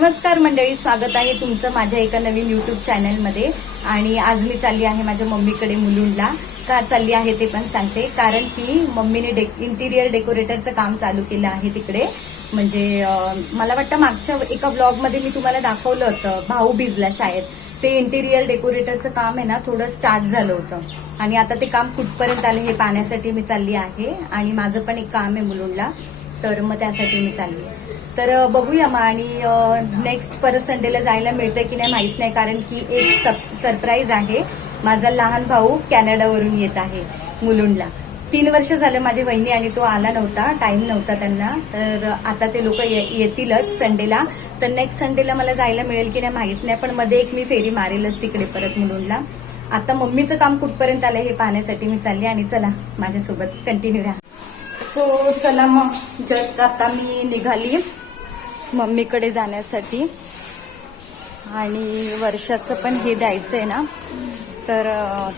नमस्कार मंडळी, स्वागत आहे तुमचं माझ्या एका नवीन युट्यूब चॅनलमध्ये. आणि आज मी चालली आहे माझ्या मम्मीकडे मुलुंडला. का चालली आहे ते पण सांगते. कारण की मम्मीने इंटिरियर डेकोरेटरचं काम चालू केलं आहे तिकडे. म्हणजे मला वाटतं मागच्या एका ब्लॉगमध्ये मी तुम्हाला दाखवलं होतं, भाऊबीजला शाळेत ते इंटिरियर डेकोरेटरचं काम आहे ना थोडं स्टार्ट झालं होतं. आणि आता ते काम कुठपर्यंत आले हे पाहण्यासाठी मी चालली आहे. आणि माझं पण एक काम आहे मुलुंडला, तर मग त्यासाठी मी चालली. तर बघूया मग. आणि नेक्स्ट परत संडेला जायला मिळतंय की नाही माहित नाही, कारण की एक सरप्राईज आहे. माझा लहान भाऊ कॅनडावरून येत आहे मुलुंडला. 3 वर्ष झालं माझी वहिनी आणि तो आला नव्हता, टाइम नव्हता त्यांना. तर आता ते लोक येतीलच संडेला. तर नेक्स्ट संडेला मला जायला मिळेल की नाही माहित नाही, पण मध्ये एक मी फेरी मारेलच तिकडे परत मुलुंडला. आता मम्मीचं काम कुठपर्यंत आलंय हे पाहण्यासाठी मी चालली. आणि चला माझ्यासोबत कंटिन्यू राहा. सो चला मग, जस्ट आता मी निघाली मम्मीकडे जाण्यासाठी. आणि वर्षाचं पण हे द्यायचंय ना, तर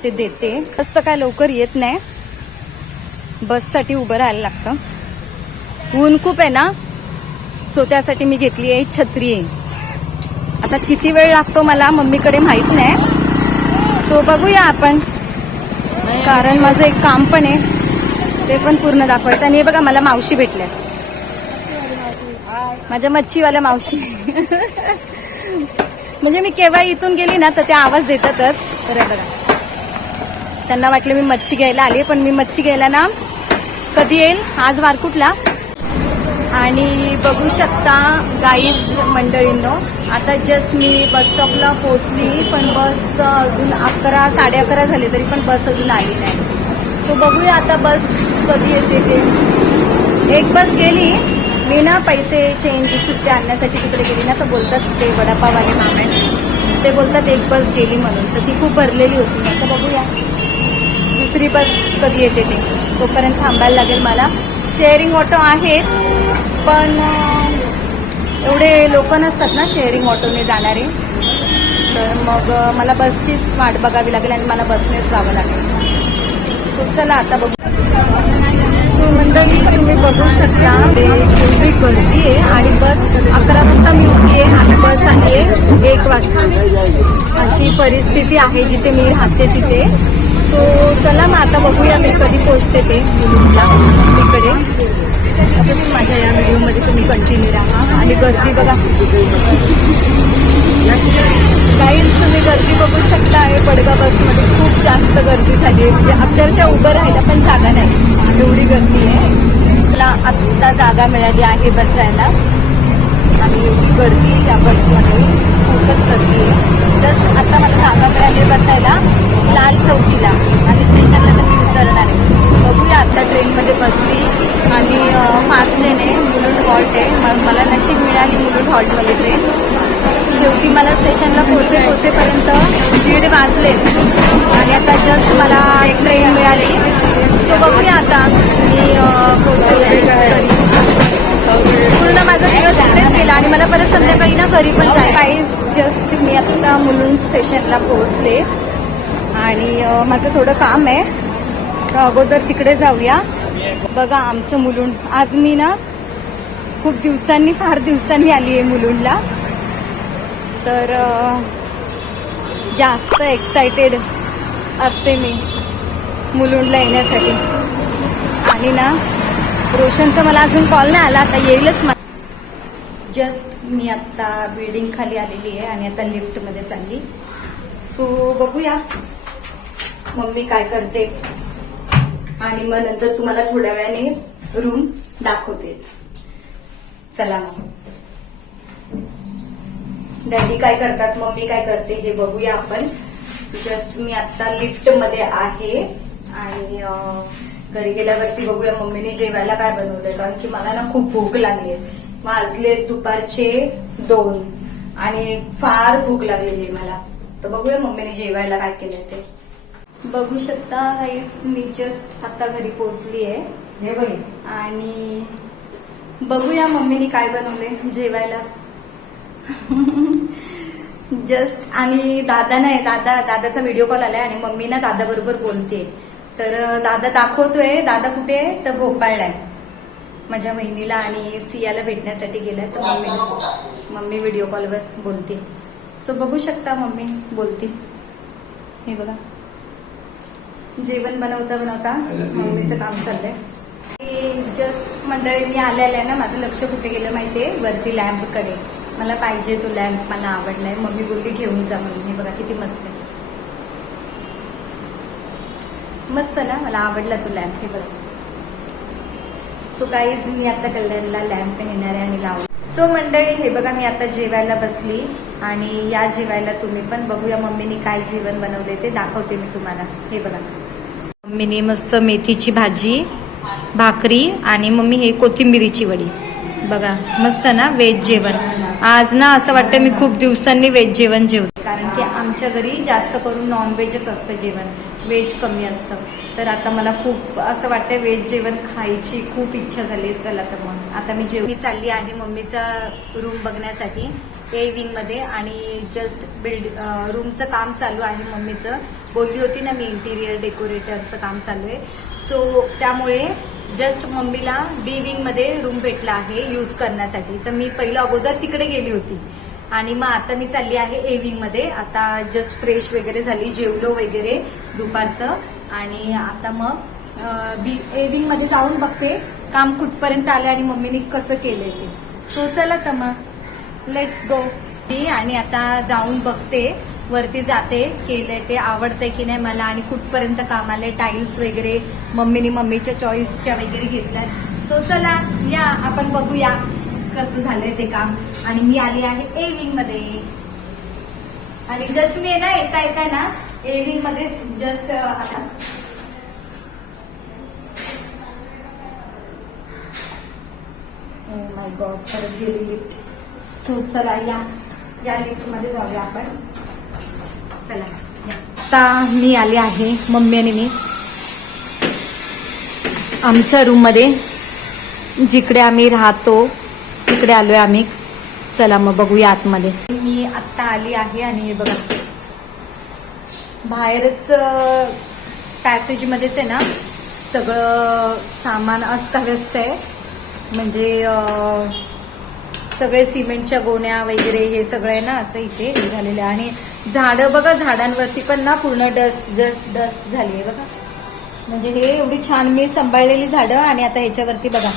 ते देते. बस तर काय लवकर येत नाही, बससाठी उभं राहायला लागतं. ऊन खूप आहे ना, सो त्यासाठी मी घेतली आहे छत्री. आता किती वेळ लागतो मला मम्मीकडे माहित नाही, सो बघूया आपण. कारण माझं एक काम पण आहे, ते पण पूर्ण दाखवायचं. आणि हे बघा मला मावशी भेटल्या, माझ्या मच्छीवाल्या मावशी. म्हणजे मी केव्हा इथून गेली ना तर ते आवाज देतातच. तर बघा, त्यांना वाटलं मी मच्छी घ्यायला आली, पण मी मच्छी घ्यायला ना कधी येईल, आज वार कुठला. आणि बघू शकता गाईज मंडळींनो, आता जस्ट मी बस स्टॉपला पोहोचली, पण बस अजून 11 11:30 झाले तरी पण बस अजून आली नाही. सो बघूया आता बस कधी येते ते. एक बस गेली, मी ना पैसे चेंज सुट्टे आणण्यासाठी तिकडे गेली ना, तर बोलतात ते वडापाववाले मामा आहेत, ते बोलतात एक बस गेली म्हणून. तर ती खूप भरलेली होती. आता बघूया दुसरी बस कधी येते ते, तोपर्यंत थांबायला लागेल मला. शेअरिंग ऑटो आहे, पण एवढे लोक नसतात ना शेअरिंग ऑटोने जाणारे, तर मग मला बसचीच वाट बघावी लागेल आणि मला बसनेच जावं लागेल. सो चला आता बघू. सो मंडळी तुम्ही बघू शकता एवढी गर्दी आहे. आणि बस 11 वाजता मी उठली आहे आणि बस आली आहे 1 वाजता. अशी परिस्थिती आहे जिथे मी राहते तिथे. सो चला मग आता बघूया मी कधी पोहोचते ते मुलुंडला तिकडे. असंच माझ्या या व्हिडिओमध्ये तुम्ही कंटिन्यू राहा. आणि गर्दी बघा काही, तुम्ही गर्दी बघू शकता आहे. बडगा बसमध्ये खूप जास्त गर्दी झाली आहे, म्हणजे अक्षरशः उभं राहायला पण जागा नाही, एवढी गर्दी आहे. मला आत्ता जागा मिळाली आहे बसायला. आणि एवढी गर्दी या बसमध्ये, खूपच गर्दी आहे. जस्ट आता मला जागा मिळाली बसायला लाल चौकीला, आणि स्टेशनला तर मी उतरणार आहे. बघूया. आता ट्रेनमध्ये बसली आणि फास्ट ट्रेन आहे, मुलुंड हॉल्ट आहे. मला नशीब मिळाली मुलुंड हॉल्टमध्ये ट्रेन. शेवटी मला स्टेशनला पोहोचेपर्यंत 1:30 वाजले. आणि आता जस्ट मला एक ट्रेन मिळाली. सो बघूया आता मी पोहोचेल. पूर्ण माझा दिवस इकडेच गेला आणि मला परत संध्याकाळी ना घरी पण जायचं. काहीच जस्ट मी आता मुलुंड स्टेशनला पोहोचले आणि माझं थोडं काम आहे, तर अगोदर तिकडे जाऊया. बघा आमचं मुलुंड. आज मी ना खूप दिवसांनी, फार दिवसांनी आली आहे मुलुंडला. तर जास्त एक्सायटेड असते मी मुलुंडला येण्यासाठी. आणि ना रोशनचा मला अजून कॉल नाही आला, आता येईलच. जस्ट मी आता बिल्डिंग खाली आलेली आहे आणि आता लिफ्टमध्ये चालली. सो बघूया मम्मी काय करते, आणि मग नंतर तुम्हाला थोड्या वेळाने रूम दाखवतेच. चला मग. डॅडी काय करतात, मम्मी काय करते हे बघूया आपण. जस्ट मी आता लिफ्टमध्ये आहे आणि घरी गेल्यावरती बघूया मम्मीने जेवायला काय बनवलंय, कारण की मला ना खूप भूक लागली आहे. वाजले दुपारचे 2 आणि फार भूक लागलेली आहे मला. तर बघूया मम्मीने जेवायला काय केलंय ते. बघू शकता गाईस, मी जस्ट आता घरी पोहोचली आहे आणि बघूया मम्मीने काय बनवलंय जेवायला. जस्ट. आणि दादा नाही, दादाचा व्हिडिओ कॉल आलाय आणि मम्मी ना दादा बरोबर बोलते. तर दादा दाखवतोय, दादा कुठे आहे तर भोपाळला आहे. माझ्या बहिणीला आणि सियाला भेटण्यासाठी गेलाय, तर मम्मी व्हिडिओ कॉलवर बोलते. सो बघू शकता मम्मी बोलते. हे बघा जेवण बनवता बनवता मम्मीचं काम चाललंय. जस्ट मंडळी मी आलेल्या ना, माझं लक्ष कुठे गेलं माहितीये, वरती लॅम्पकडे. मला पाहिजे तो लॅम्प, मला आवडलाय. मम्मी बोलली घेऊन जा म्हणून. हे बघा किती मस्त आहे, मस्त ना, मला आवडला तो लॅम्प. हे बघा. सो गाईज मी आता कल्याणला लॅम्प नेणार आहे आणि लावू. सो मंडळी हे बघा मी आता जेवायला बसली आणि या जेवायला तुम्ही पण बघूया मम्मीने काय जेवण बनवले ते दाखवते मी तुम्हाला. हे बघा मम्मीने मस्त मेथीची भाजी, भाकरी आणि मम्मी हे कोथिंबिरीची वडी. बघा मस्त ना व्हेज जेवण. आज ना असं वाटतं मी खूप दिवसांनी व्हेज जेवण जेवते, कारण की आमच्या घरी जास्त करून नॉनव्हेजच असतं जेवण, व्हेज कमी असतं. तर आता मला खूप असं वाटतं व्हेज जेवण खायची खूप इच्छा झाली. चला तर मग आता मी चालली आहे मम्मीचा रूम बघण्यासाठी ए विंग मध्ये. आणि जस्ट रूमचं काम चालू आहे मम्मीचं. बोलली होती ना मी इंटिरियर डेकोरेटरचं काम चालू आहे. सो त्यामुळे जस्ट मम्मीला बी विंग मध्ये रूम भेटला आहे यूज करण्यासाठी. तर मी पहिलं अगोदर तिकडे गेली होती आणि मग आता मी चालली आहे ए विंग मध्ये. आता जस्ट फ्रेश वगैरे झाली, जेवलो वगैरे दुपारचं आणि आता मग ए विंग मध्ये जाऊन बघते काम कुठपर्यंत आलं आणि मम्मीने कसं केलंय ते. सो चला तर मग लेट्स गो. आणि आता जाऊन बघते, वरती जाते केलंय ते, आवडतंय की नाही मला आणि कुठपर्यंत काम आलंय. टाईल्स वगैरे मम्मीच्या चॉईसच्या वगैरे घेतल्यात. सो चला या आपण बघूया कसं झालंय ते काम. आणि मी आली आहे ए विंग मध्ये आणि जस्ट मी ना येता ना ए विंग मध्ये जस्ट आता माय गॉड परत गेली लिफ्ट. सो चला या लिफ्ट मध्ये जाऊया आपण. चला आता मी आले आहे, मम्मी आणि मी आमच्या रूम मध्ये जिकडे आम्ही राहतो तिकडे आलोय आम्ही. चला मग बघूया आतमध्ये. मी आत्ता आली आहे आणि हे बघा बाहेरच पॅसेज मध्येच आहे ना सगळं सामान अस्ताव्यस्त आहे. म्हणजे सगळे सिमेंटच्या गोण्या वगैरे हे सगळं आहे ना असं इथे झालेलं आहे. आणि झाडं बघा, झाडांवरती पण ना पूर्ण डस्ट झाली आहे बघा. म्हणजे हे एवढी छान मी सांभाळलेली झाडं आणि आता ह्याच्यावरती बघा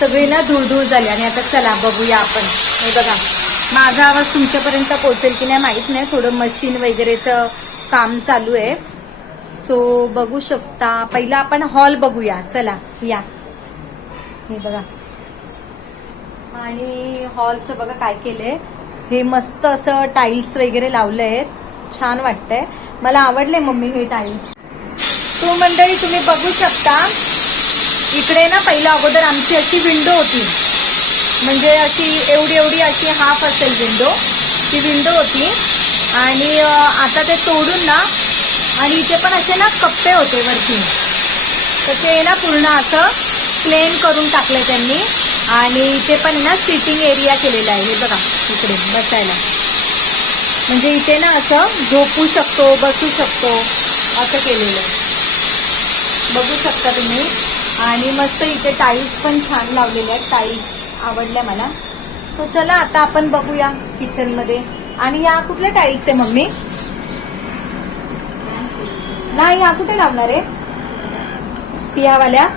सगळी ना धूळ झाली. आणि आता चला बघूया आपण. हे बघा माझा आवाज तुमच्यापर्यंत पोहोचेल की नाही माहित नाही, थोडं मशीन वगैरेचं काम चालू आहे. सो बघू शकता. पहिला आपण हॉल बघूया. चला या. हे बघा आणि हॉलचं बघा काय केलंय. हे मस्त असं टाईल्स वगैरे लावले आहेत, छान वाटतंय, मला आवडले मम्मी हे टाईल्स. तो मंडळी तुम्ही बघू शकता इकडे ना पहिलं अगोदर आमची अशी विंडो होती, म्हणजे अशी एवढी अशी हाफ असेल विंडो, ती विंडो होती. आणि आता ते तोडून ना आणि इथे पण असे ना कप्पे होते वरती, तर ते ना पूर्ण असं प्लेन करून टाकलंय त्यांनी. आणि इथे पण ना सिटिंग एरिया केलेला आहे. हे बघा इकडे बसायला, म्हणजे इथे ना असं झोपू शकतो, बसू शकतो असं केलेलं आहे, बघू शकता तुम्ही. आणि मस्त इथे टाईल्स पण छान लावलेले आहेत, टाईल्स आवडल्या मला. सो चला आता आपण बघूया किचन मध्ये. आणि या कुठल्या टाईल्स आहे मम्मी? नाही ह्या कुठे लावणार आहे? पियावाल्या?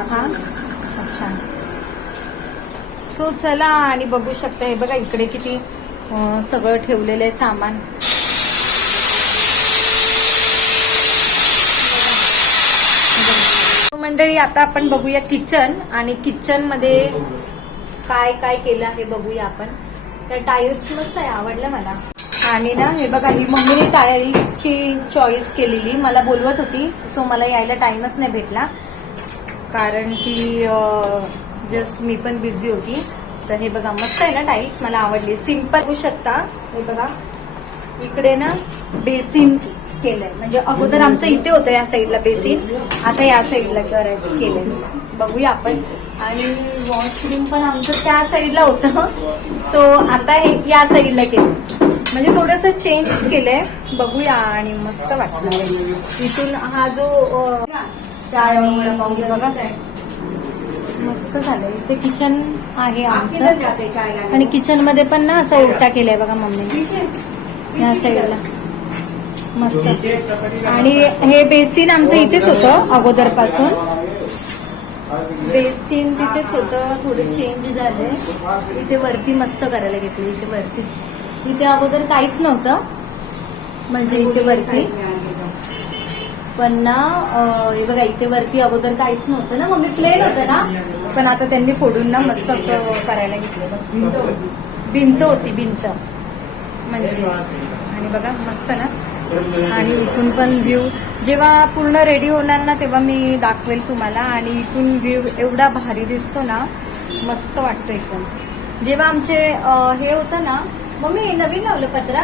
हा अच्छा. सो चला आणि बघू शकता. हे बघा इकडे किती सगळं ठेवलेलं आहे सामान. मंडळी आता आपण बघूया किचन. आणि किचन मध्ये काय काय केलं आहे बघूया आपण. त्या टाईल्स मस्त आहे, आवडलं मला. आणि ना हे बघा ही मम्मीने टाईल्सची चॉईस केलेली, मला बोलवत होती सो मला यायला टाइमच नाही भेटला, कारण की जस्ट मी पण बिझी होती. तर हे बघा मस्त आहे ना टाईल्स, मला आवडली. सिंपल होऊ शकता. हे बघा इकडे ना बेसिन केलंय, म्हणजे अगोदर आमचं इथे होतं या साईडला बेसिन, आता या साईडला केलंय, बघूया आपण. आणि वॉशरूम पण आमचं त्या साईडला होतं, सो आता हे या साईडला केलं, म्हणजे थोडंसं चेंज केलंय, बघूया. आणि मस्त वाटलं इथून हा जो आणि बघा मस्त झालंय. इथे किचन आहे आमचं आणि किचन मध्ये पण ना असं उलटा केलाय बघा मम्मी या साईडला मस्त. आणि हे बेसिन आमचं इथेच होतं अगोदर पासून, बेसिन तिथेच होतं, थोडं चेंज झालंय. इथे वरती मस्त करायला घेतली. इथे वरती, इथे अगोदर काहीच नव्हतं म्हणजे इथे वरती पण ना हे बघा इथे वरती अगोदर काहीच नव्हतं ना मम्मी, प्लेन होतं ना, पण आता त्यांनी फोडून ना मस्त असं करायला घेतलेलं. भिंत होती भिंत म्हणजे. आणि बघा मस्त ना. आणि इथून पण व्ह्यू जेव्हा पूर्ण रेडी होणार ना तेव्हा मी दाखवेल तुम्हाला. आणि इथून व्ह्यू एवढा भारी दिसतो ना, मस्त वाटतं एकदम. जेव्हा आमचे हे होतं ना मम्मी, नवीन लावलं पत्रा,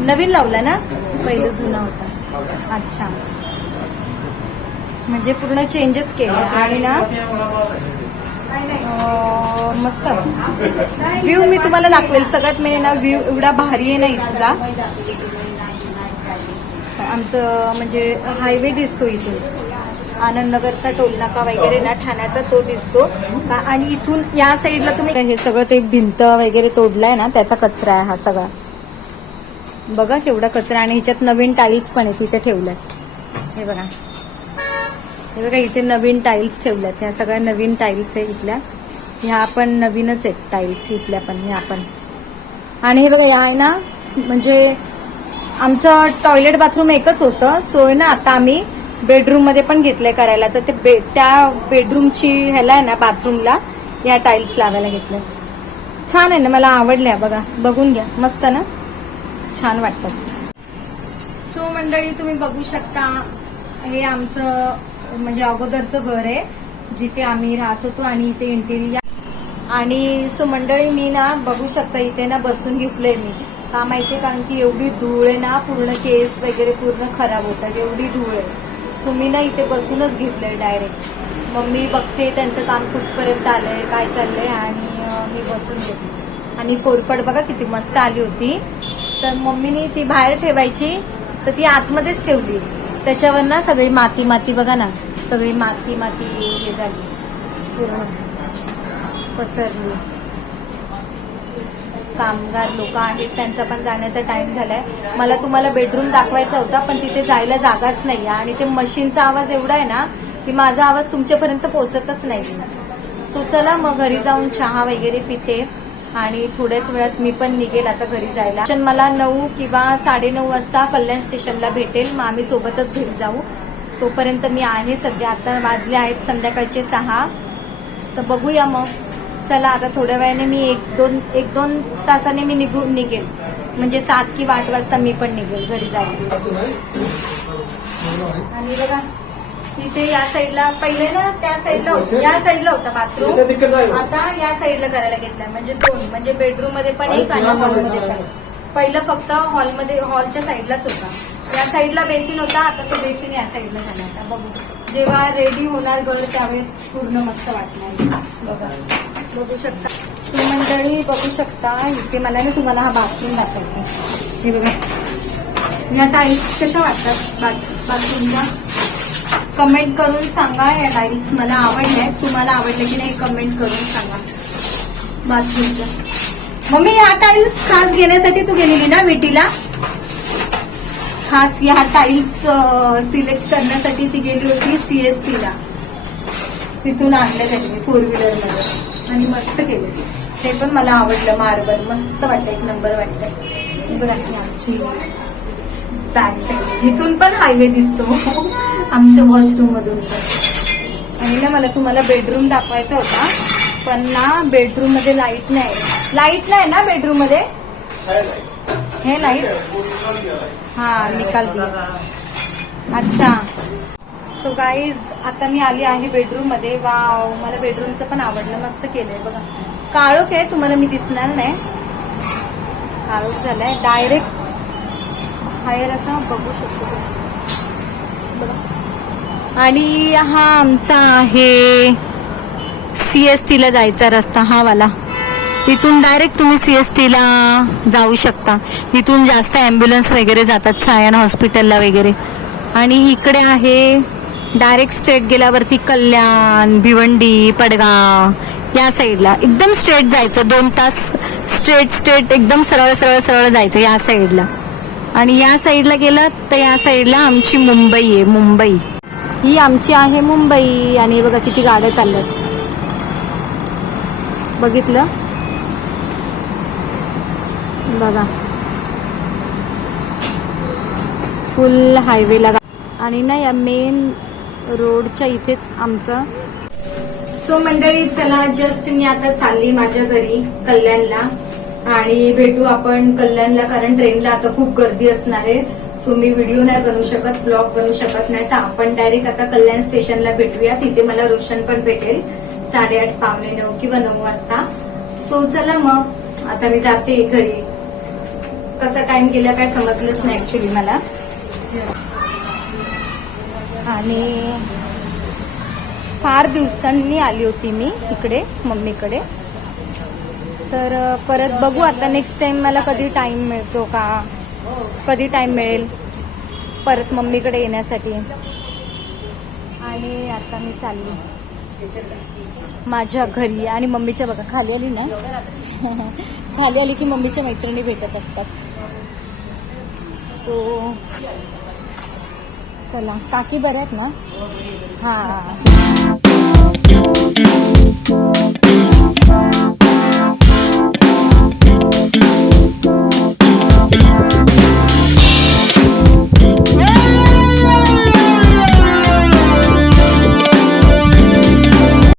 नवीन लावला ना, पहिलं जुना होता. अच्छा, म्हणजे पूर्ण चेंजच केलं. आणि ना मस्त व्ह्यू मी तुम्हाला दाखवेल. सगळ्यात मेन ना व्ह्यू एवढा भारी आहे ना इथला. आमचं म्हणजे हायवे दिसतो इथून, आनंदनगरचा टोलनाका वगैरे ना, ठाण्याचा तो दिसतो. आणि इथून या साईडला तुम्ही हे सगळं ते भिंत वगैरे तोडलाय ना त्याचा कचरा आहे हा सगळा. बघा केवढा कचरा. आणि ह्याच्यात नवीन टाईल्स पण आहे तिथे ठेवलाय. हे बघा, हे बघा इथे नवीन टाईल्स ठेवल्यात. ह्या सगळ्या नवीन टाईल्स आहे इथल्या. ह्या पण नवीनच आहेत टाईल्स इथल्या पण, ह्या पण. आणि हे बघा या आहे ना, म्हणजे आमचं टॉयलेट बाथरूम एकच होतं. सोय ना आता आम्ही बेडरूम मध्ये पण घेतलंय करायला. तर ते त्या बेडरूमची ह्याला आहे ना बाथरूमला या टाईल्स लावायला घेतल्या. छान आहे ना, मला आवडल्या. बघा बघून घ्या, मस्त ना, छान वाटतात. सो मंडळी तुम्ही बघू शकता हे आमचं म्हणजे अगोदरचं घर आहे जिथे आम्ही राहत होतो. आणि इथे इंटेरियर. आणि सो मंडळी मी ना बघू शकता इथे ना बसून घेतलंय मी. का माहितीये, कारण की एवढी धूळ आहे ना, पूर्ण केस वगैरे पूर्ण खराब होतात, एवढी धूळ आहे. सो मी ना इथे बसूनच घेतलंय डायरेक्ट. मम्मी बघते त्यांचं काम कुठपर्यंत आलंय, काय चाललंय, आणि मी बसून घेतली. आणि कोरफड बघा किती मस्त आली होती. तर मम्मीने ती बाहेर ठेवायची तर ती आतमध्येच ठेवली. त्याच्यावर ना सगळी माती माती बघा ना, सगळी माती माती हे झाली, पूर्ण पसरली. कामगार लोक आहेत त्यांचा पण जाण्याचा टाइम झालाय. मला तुम्हाला बेडरूम दाखवायचा होता पण तिथे जायला जागाच नाही. आणि ते मशीनचा आवाज एवढा आहे ना की माझा आवाज तुमच्यापर्यंत पोहोचतच नाही. सो चला मग घरी जाऊन चहा वगैरे पिते आणि थोड्याच वेळात मी पण निघेल आता घरी जायला. मला 9 किंवा 9:30 वाजता कल्याण स्टेशनला भेटेल. मग आम्ही सोबतच घरी जाऊ. तोपर्यंत मी आहे सध्या. आता वाजले आहेत संध्याकाळचे 6. तर बघूया मग. चला आता थोड्या वेळाने मी एक दोन तासाने मी निघेल. म्हणजे 7 किंवा 8 वाजता मी पण निघेल घरी जायला. आणि बघा तिथे या साईडला पहिले ना त्या साईडला होतं, या साईडला होता बाथरूम. आता या साईडला करायला घेतलाय. म्हणजे 2, म्हणजे बेडरूम मध्ये पण एक आणि हॉलमध्ये पण. पहिलं फक्त हॉलमध्ये, हॉलच्या साईडलाच होता. या साईडला बेसिन होता, आता तो बेसिन या साईडला झाला. आता बघू जेव्हा रेडी होणार घर त्यावेळेस पूर्ण मस्त वाटणार. बघा बघू शकता तुम्ही मंडळी, बघू शकता इथे. मला ना तुम्हाला हा बाथरूम दाखवायचा. हे बघा या टाईल्स कशा वाटतात बाथरूमला, कमेंट करून सांगा. या टाईल्स मला आवडल्या, तुम्हाला आवडले की नाही कमेंट करून सांगा. बाथरूमच्या मम्मी या टाईल्स खास घेण्यासाठी तू गेलेली ना विटीला, खास या टाईल्स सिलेक्ट करण्यासाठी ती गेली होती सीएसटीला. तिथून आणलं त्यांनी 4 व्हीलर मध्ये आणि मस्त केलं ते पण. मला आवडलं, मार्बल मस्त वाटतं, एक नंबर वाटतं. बघा आमची बॅक साईड, इथून पण हायवे दिसतो आमच्या वॉशरूम मधून पण. आणि ना मला तुम्हाला बेडरूम दाखवायचा होता पण ना बेडरूम मध्ये लाईट नाही ना बेडरूम मध्ये. हे लाईट हा निकाल दिया. अच्छा सो गाईज आता मी आली आहे बेडरूम मध्ये. वाव, मला बेडरूमचं पण आवडलं, मस्त केलंय. बघा काळोख आहे, तुम्हाला मी दिसणार नाही, काळोख झालाय. डायरेक्ट बाहेर असा बघू शकतो. आणि हा आमचा आहे सीएसटी ला जायचा रस्ता, हा वाला. इथून डायरेक्ट तुम्ही सीएसटी ला जाऊ शकता. इथून जास्त अँब्युलन्स वगैरे जातात सायन हॉस्पिटलला वगैरे. आणि इकडे आहे डायरेक्ट स्ट्रेट गेल्यावरती कल्याण, भिवंडी, पडगाव या साईडला एकदम स्ट्रेट जायचं. 2 तास स्ट्रेट एकदम सरळ सरळ सरळ जायचं या साईडला. आणि या साईडला गेलं तर या साईडला आमची मुंबई आहे. मुंबई ही आमची आहे मुंबई. आणि बघा किती गाड्या चालल्यात, बघितलं बघा, फुल हायवेला. आणि ना या मेन रोडच्या इथेच आमचं. सो मंडळी चला, जस्ट मी आता चालली माझ्या घरी कल्याणला. आणि भेटू आपण कल्याणला, कारण ट्रेनला आता खूप गर्दी असणार आहे. सो मी व्हिडिओ नाही बनवू शकत, ब्लॉग बनवू शकत नाही. तर आपण डायरेक्ट आता कल्याण स्टेशनला भेटूया. तिथे मला रोशन पण भेटेल 8:30, 8:45 किंवा 9 वाजता. सो चला मग आता मी जाते घरी. कसा टाइम गेला काय समजलंच नाही ऍक्च्युली मला. आणि फार दिवसांनी आली होती मी इकडे मम्मीकडे. तर परत बघू आता नेक्स्ट टाइम मला कधी टाइम मिळतो का, कधी टाइम मिळेल परत मम्मीकडे येण्यासाठी. आणि आता मी चालली माझ्या घरी. आणि मम्मीच्या बघा खाली आली ना खाली आली की मम्मीच्या मैत्रिणी भेटत असतात. सो चला, काकी बऱ्या आहेत ना? हा.